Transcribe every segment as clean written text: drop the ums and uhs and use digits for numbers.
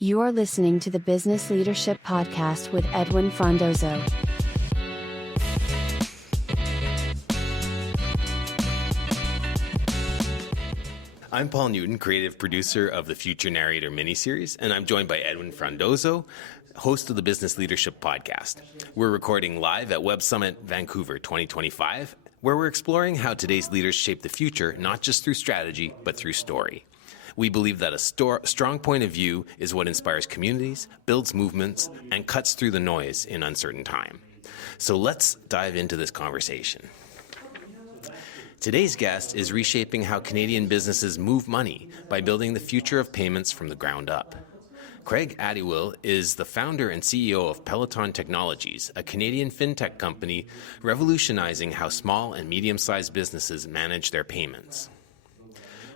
You are listening to the Business Leadership Podcast with Edwin Frondozo. I'm Paul Newton, creative producer of the Future Narrator miniseries, and I'm joined by Edwin Frondozo, host of the Business Leadership Podcast. We're recording live at Web Summit Vancouver 2025, where we're exploring how today's leaders shape the future, not just through strategy, but through story. We believe that a strong point of view is what inspires communities, builds movements, and cuts through the noise in uncertain time. So let's dive into this conversation. Today's guest is reshaping how Canadian businesses move money by building the future of payments from the ground up. Craig Attiwill is the founder and CEO of Peloton Technologies, a Canadian FinTech company revolutionizing how small and medium-sized businesses manage their payments.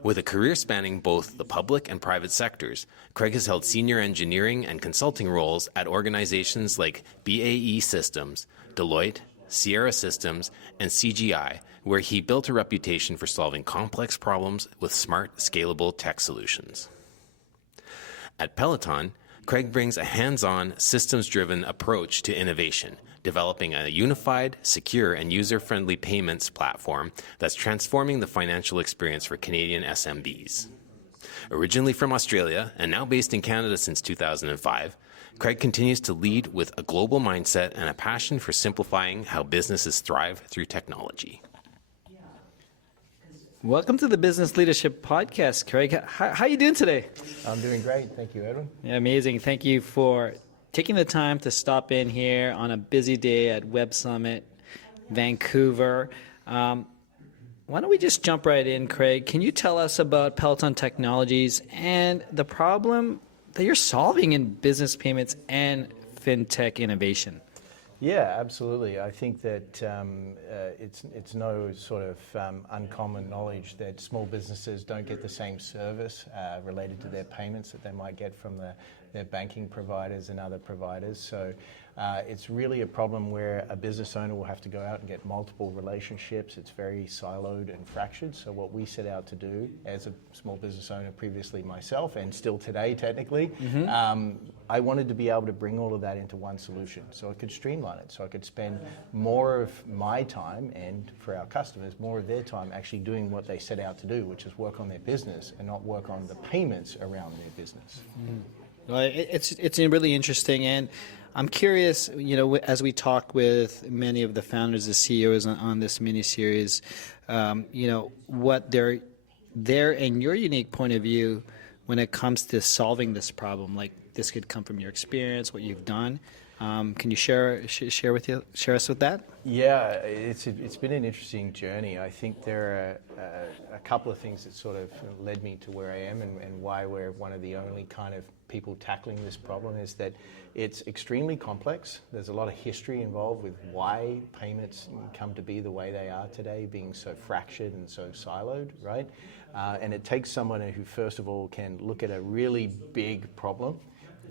With a career spanning both the public and private sectors, Craig has held senior engineering and consulting roles at organizations like BAE Systems, Deloitte, Sierra Systems, and CGI, where he built a reputation for solving complex problems with smart, scalable tech solutions. At Peloton, Craig brings a hands-on, systems-driven approach to innovation, developing a unified, secure, and user-friendly payments platform that's transforming the financial experience for Canadian SMBs. Originally from Australia and now based in Canada since 2005, Craig continues to lead with a global mindset and a passion for simplifying how businesses thrive through technology. Welcome to the Business Leadership Podcast, Craig. How are you doing today? I'm doing great. Thank you, Edwin. Yeah, amazing. Thank you for taking the time to stop in here on a busy day at Web Summit Vancouver. Why don't we just jump right in, Craig? Can you tell us about Peloton Technologies and the problem that you're solving in business payments and FinTech innovation? Yeah, absolutely. I think that it's no sort of uncommon knowledge that small businesses don't get the same service related to their payments that they might get from their banking providers and other providers. So it's really a problem where a business owner will have to go out and get multiple relationships. It's very siloed and fractured. So what we set out to do as a small business owner previously myself, and still today technically, I wanted to be able to bring all of that into one solution so I could streamline it, so I could spend more of my time, and for our customers, more of their time actually doing what they set out to do, which is work on their business and not work on the payments around their business. Well, it's really interesting, and I'm curious, as we talk with many of the founders, the CEOs on this mini-series, what their and your unique point of view when it comes to solving this problem. Like, this could come from your experience, what you've done. Can you share us with that? Yeah, it's been an interesting journey. I think there are a couple of things that sort of led me to where I am and why we're one of the only kind of people tackling this problem is that it's extremely complex. There's a lot of history involved with why payments come to be the way they are today, being so fractured and so siloed, right? And it takes someone who, first of all, can look at a really big problem,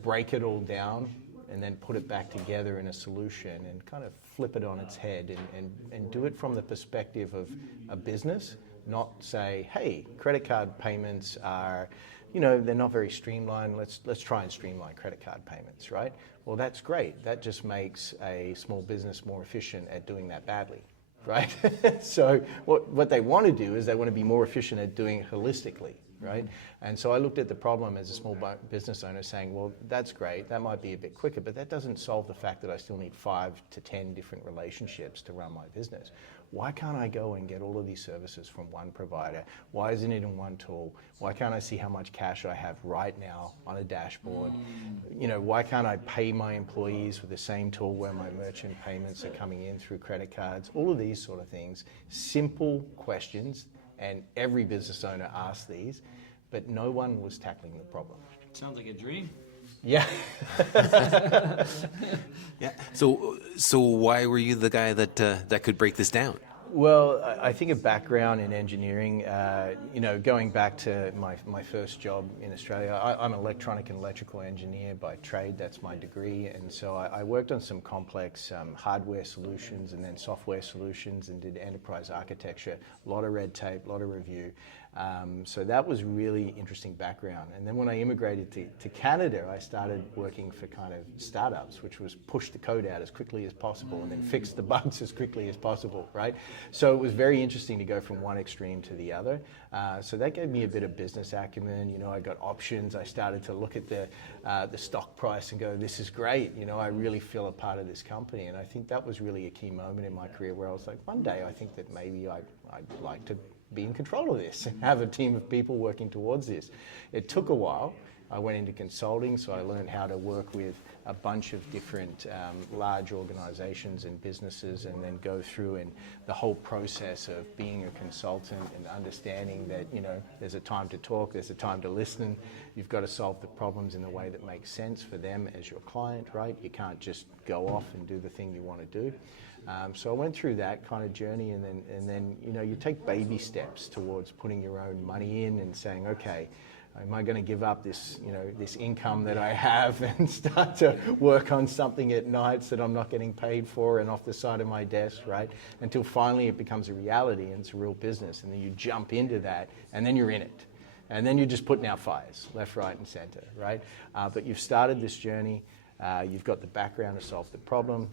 break it all down, and then put it back together in a solution and kind of flip it on its head and do it from the perspective of a business, not say, hey, credit card payments are, they're not very streamlined. Let's try and streamline credit card payments, right? Well, that's great. That just makes a small business more efficient at doing that badly, right? So what they want to do is they want to be more efficient at doing it holistically, right? And so I looked at the problem as a small business owner saying, well, that's great, that might be a bit quicker, but that doesn't solve the fact that I still need 5 to 10 different relationships to run my business. Why can't I go and get all of these services from one provider? Why isn't it in one tool? Why can't I see how much cash I have right now on a dashboard? Why can't I pay my employees with the same tool where my merchant payments are coming in through credit cards? All of these sort of things, simple questions, and every business owner asks these, but no one was tackling the problem. Sounds like a dream. Yeah. Yeah. So why were you the guy that could break this down? Well, I think a background in engineering, going back to my first job in Australia, I'm an electronic and electrical engineer by trade, that's my degree, and so I worked on some complex hardware solutions and then software solutions and did enterprise architecture, a lot of red tape, a lot of review. So that was really interesting background. And then when I immigrated to Canada, I started working for kind of startups, which was push the code out as quickly as possible and then fix the bugs as quickly as possible, right? So it was very interesting to go from one extreme to the other. So that gave me a bit of business acumen. You know, I got options. I started to look at the stock price and go, this is great. You know, I really feel a part of this company. And I think that was really a key moment in my career where I was like, one day I think that maybe I'd like to be in control of this and have a team of people working towards this. It took a while. I went into consulting, so I learned how to work with a bunch of different large organizations and businesses, and then go through and the whole process of being a consultant and understanding that, you know, there's a time to talk, there's a time to listen. You've got to solve the problems in a way that makes sense for them as your client, right? You can't just go off and do the thing you want to do. So I went through that kind of journey, and then you know, you take baby steps towards putting your own money in and saying, okay, am I going to give up this, you know, this income that I have and start to work on something at nights that I'm not getting paid for and off the side of my desk, right? Until finally it becomes a reality and it's a real business, and then you jump into that, and then you're in it. And then you're just putting out fires, left, right, and center, right? But you've started this journey, you've got the background to solve the problem,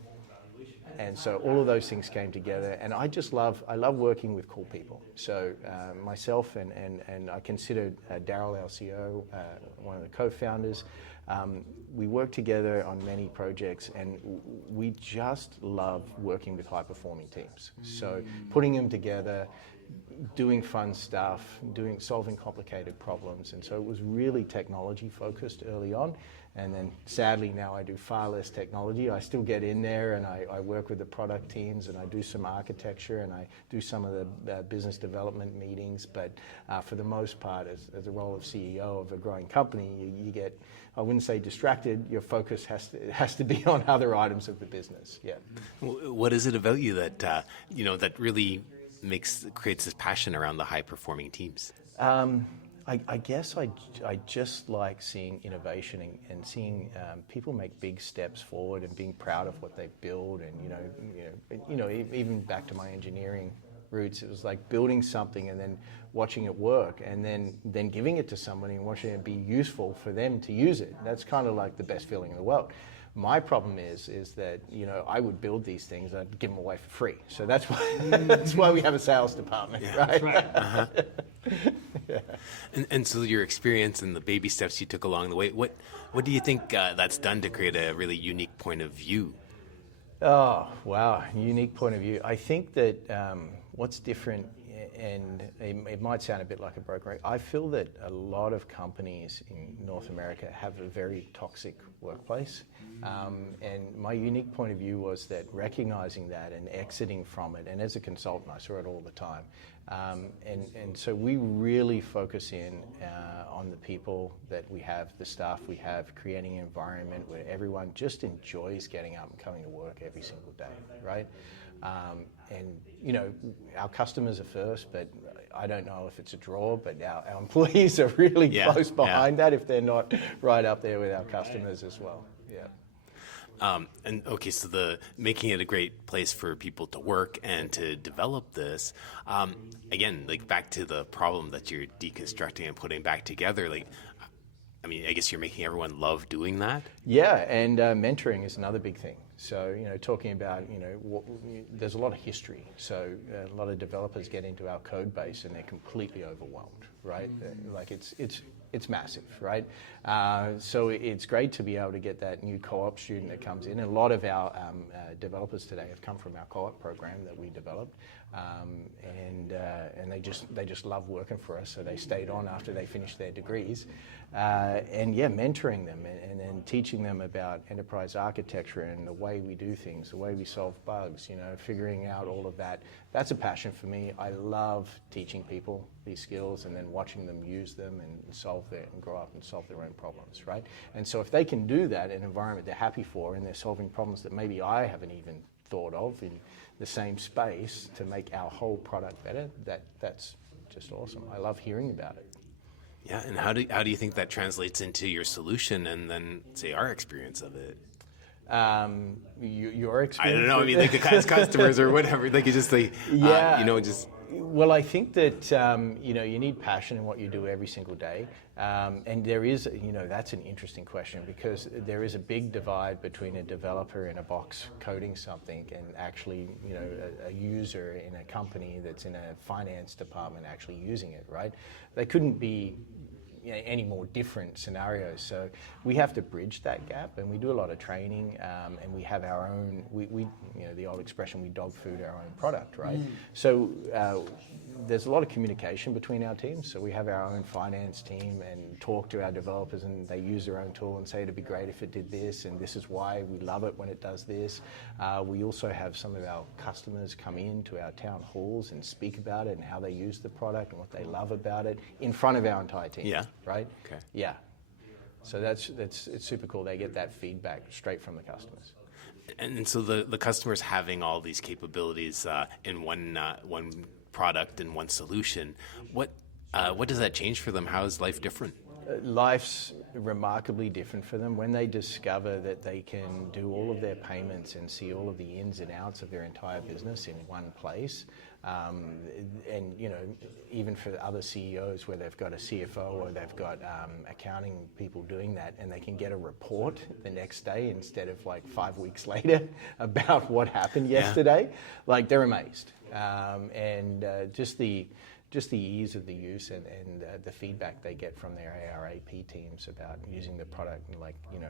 and so all of those things came together, and I love working with cool people. So myself and I consider Darryl, our CEO, one of the co-founders. We work together on many projects, and we just love working with high-performing teams. So putting them together, doing fun stuff, solving complicated problems, and so it was really technology focused early on. And then sadly now I do far less technology. I still get in there and I work with the product teams, and I do some architecture, and I do some of the business development meetings. But for the most part, as a role of CEO of a growing company, you get, I wouldn't say distracted, your focus has to be on other items of the business. Yeah. What is it about you that, you know, that really creates this passion around the high performing teams? I guess I just like seeing innovation and seeing people make big steps forward and being proud of what they build. And even back to my engineering roots, it was like building something and then watching it work, and then giving it to somebody and watching it be useful for them to use it. That's kind of like the best feeling in the world. My problem is that, you know, I would build these things, I'd give them away for free. So that's why we have a sales department, right? That's right. Uh-huh. Yeah. And so your experience and the baby steps you took along the way, what do you think that's done to create a really unique point of view? Oh, wow, unique point of view. I think that what's different, and it might sound a bit like a broken record, I feel that a lot of companies in North America have a very toxic workplace. And my unique point of view was that recognizing that and exiting from it, and as a consultant I saw it all the time. And so we really focus in on the people that we have, the staff we have, creating an environment where everyone just enjoys getting up and coming to work every single day, right? And, you know, our customers are first, but I don't know if it's a draw, but our employees are really close behind that if they're not right up there with our customers as well. Yeah. And okay, so the making it a great place for people to work and to develop this, again, like back to the problem that you're deconstructing and putting back together, like, I mean, I guess you're making everyone love doing that? Yeah, and mentoring is another big thing. So, you know, talking about, you know, there's a lot of history. So a lot of developers get into our code base and they're completely overwhelmed, right? Like it's massive, right? So it's great to be able to get that new co-op student that comes in. And a lot of our developers today have come from our co-op program that we developed, and they just love working for us. So they stayed on after they finished their degrees, and yeah, mentoring them and then teaching them about enterprise architecture and the way we do things, the way we solve bugs. You know, figuring out all of that. That's a passion for me. I love teaching people these skills and then watching them use them and grow up and solve their own problems, right? And so if they can do that in an environment they're happy for, and they're solving problems that maybe I haven't even thought of in the same space to make our whole product better, that's just awesome. I love hearing about it. Yeah, and how do you think that translates into your solution and then, say, our experience of it? Your experience? I don't know. I mean, like the customers or whatever. Like you just like, you know, just. Well, I think that you need passion in what you do every single day, and there is, that's an interesting question, because there is a big divide between a developer in a box coding something and actually, a user in a company that's in a finance department actually using it, right? They couldn't be any more different scenarios. So we have to bridge that gap, and we do a lot of training, and we have our own, we the old expression, we dog food our own product, right? So there's a lot of communication between our teams. So we have our own finance team and talk to our developers, and they use their own tool and say it'd be great if it did this, and this is why we love it when it does this. We also have some of our customers come in to our town halls and speak about it and how they use the product and what they love about it in front of our entire team. Yeah. Right? Okay. Yeah. So it's super cool. They get that feedback straight from the customers. And so the customer's having all these capabilities in one product and one solution. What does that change for them? How is life different? Life's remarkably different for them when they discover that they can do all of their payments and see all of the ins and outs of their entire business in one place. And even for other CEOs where they've got a CFO or they've got accounting people doing that, and they can get a report the next day instead of like 5 weeks later about what happened yesterday, like they're amazed. And just the ease of the use and the feedback they get from their ARAP teams about using the product. And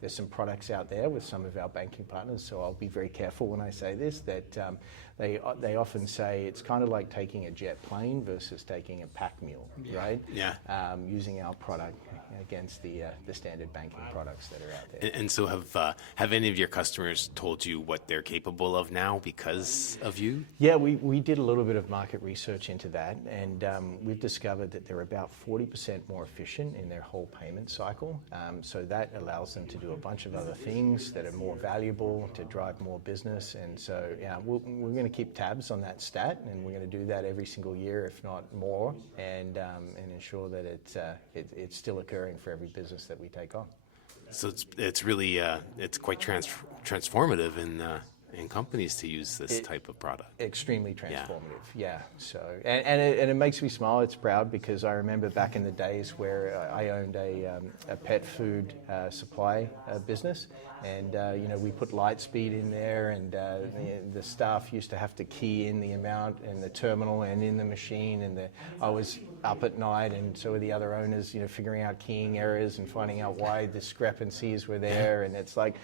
there's some products out there with some of our banking partners, so I'll be very careful when I say this, that they often say it's kind of like taking a jet plane versus taking a pack mule, right? Yeah. Using our product against the standard banking products that are out there. And so have any of your customers told you what they're capable of now because of you? Yeah, we did a little bit of market research into that, and we've discovered that they're about 40% more efficient in their whole payment cycle. So that allows them to do a bunch of other things that are more valuable to drive more business. And so we're going to keep tabs on that stat, and we're going to do that every single year, if not more, and ensure that it's still occurring for every business that we take on. So it's really it's quite transformative in companies to use this type of product. Extremely transformative, yeah. So and it makes me smile. It's proud because I remember back in the days where I owned a pet food supply business, and we put Lightspeed in there, and the staff used to have to key in the amount in the terminal and in the machine, and I was up at night, and so were the other owners, figuring out keying errors and finding out why discrepancies were there, and it's like,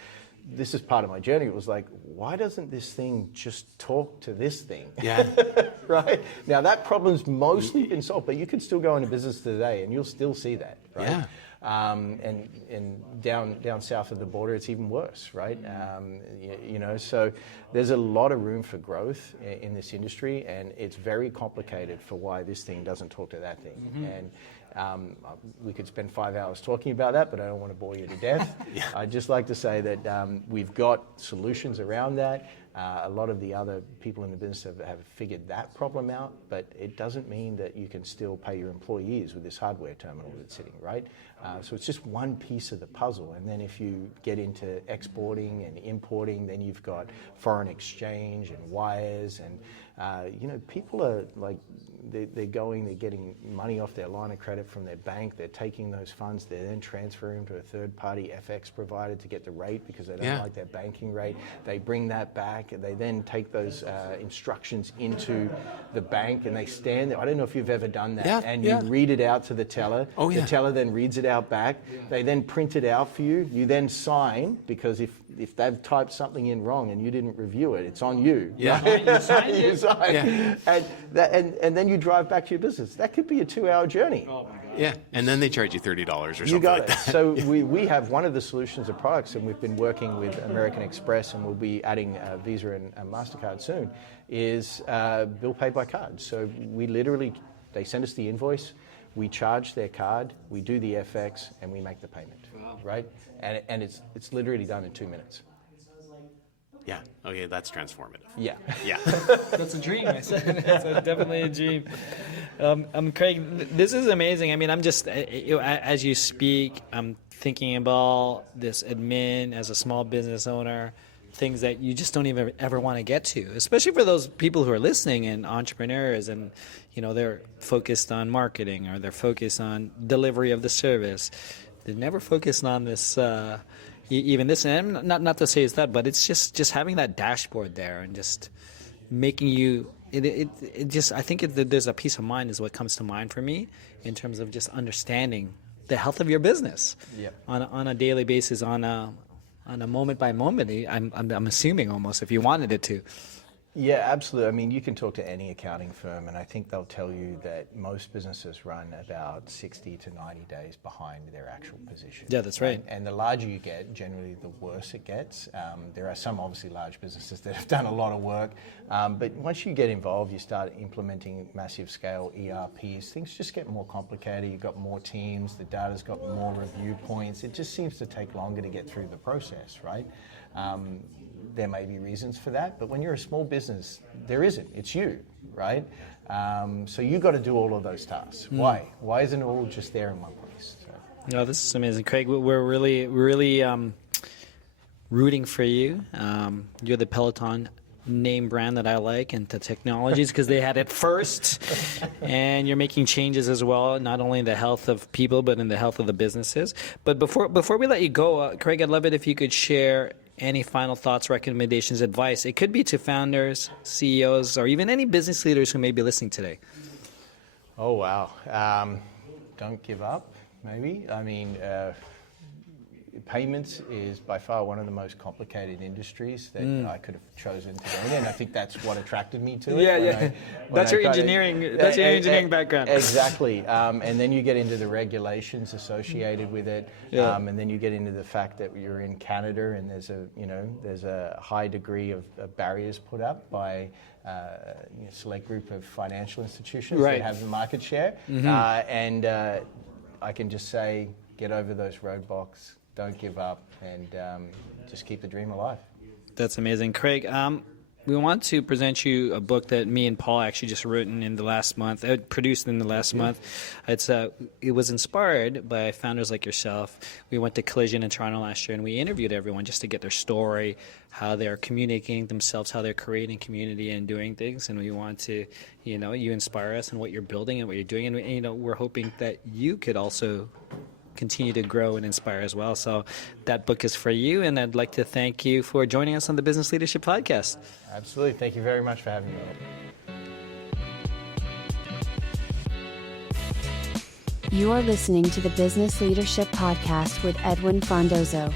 this is part of my journey. It was like, why doesn't this thing just talk to this thing? Yeah. Right? Now, that problem's mostly been solved, but you could still go into business today and you'll still see that, right? Yeah. And down south of the border, it's even worse, right? So there's a lot of room for growth in this industry, and it's very complicated for why this thing doesn't talk to that thing. Mm-hmm. And we could spend 5 hours talking about that, but I don't want to bore you to death. Yeah. I'd just like to say that we've got solutions around that. A lot of the other people in the business have figured that problem out, but it doesn't mean that you can still pay your employees with this hardware terminal that's sitting, right? So it's just one piece of the puzzle. And then if you get into exporting and importing, then you've got foreign exchange and wires, and people are like, they're getting money off their line of credit from their bank. They're taking those funds, they're then transferring them to a third-party FX provider to get the rate because they don't like their banking rate. They bring that back, and they then take those instructions into the bank, and they stand there. I don't know if you've ever done that. You read it out to the teller. Oh, yeah. The teller then reads it out back. Yeah. They then print it out for you. You then sign, because if they've typed something in wrong and you didn't review it, it's on you. Yeah. Right? You sign it? You sign. Yeah. And then you drive back to your business. That could be a 2-hour journey. Oh my God. Yeah, and then they charge you $30 or something. You got like it. that. So we have one of the solutions of products, and we've been working with American Express, and we'll be adding Visa and MasterCard soon, is bill paid by card. So we literally, they send us the invoice, we charge their card, we do the FX, and we make the payment, right? And it's literally done in 2 minutes. Yeah. Okay, that's transformative. Yeah. Yeah. That's a dream. I said that's definitely a dream. Craig, this is amazing. I mean, I'm just as you speak, I'm thinking about this admin as a small business owner, things that you just don't even ever want to get to, especially for those people who are listening and entrepreneurs, and they're focused on marketing or they're focused on delivery of the service. They're never focused on this, even this, and not to say it's that, but it's just having that dashboard there and just making you. It just, I think there's a peace of mind is what comes to mind for me in terms of just understanding the health of your business on a daily basis, on a moment by moment. I'm assuming almost, if you wanted it to. Yeah, absolutely. I mean, you can talk to any accounting firm, and I think they'll tell you that most businesses run about 60 to 90 days behind their actual position. Yeah, that's right. And the larger you get, generally the worse it gets. There are some obviously large businesses that have done a lot of work, but once you get involved, you start implementing massive scale ERPs. Things just get more complicated. You've got more teams. The data's got more review points. It just seems to take longer to get through the process, right? There may be reasons for that, but when you're a small business, there isn't. It's you, right? So you've got to do all of those tasks. Why? Why isn't it all just there in one place? So. No, this is amazing, Craig. We're really rooting for you. You're the Peloton name brand that I like, and the technologies, because they had it first. And you're making changes as well, not only in the health of people, but in the health of the businesses. But before we let you go, Craig, I'd love it if you could share any final thoughts, recommendations, advice. It could be to founders, CEOs, or even any business leaders who may be listening today. Oh, wow. Don't give up, maybe. I mean, payments is by far one of the most complicated industries that I could have chosen to go in, and I think that's what attracted me to it. That's your engineering. That's your engineering background. Exactly, and then you get into the regulations associated with it, and then you get into the fact that you're in Canada, and there's a high degree of barriers put up by a select group of financial institutions that have the market share, and I can just say, get over those roadblocks. Don't give up, and just keep the dream alive. That's amazing. Craig, we want to present you a book that me and Paul actually just written in the last month, produced in the last month. It was inspired by founders like yourself. We went to Collision in Toronto last year, and we interviewed everyone just to get their story, how they're communicating themselves, how they're creating community and doing things. And we want to, you inspire us in what you're building and what you're doing. And, we're hoping that you could also continue to grow and inspire as well. So that book is for you, and I'd like to thank you for joining us on the Business Leadership Podcast. Absolutely. Thank you very much for having me. You are listening to the Business Leadership Podcast with Edwin Frondozo.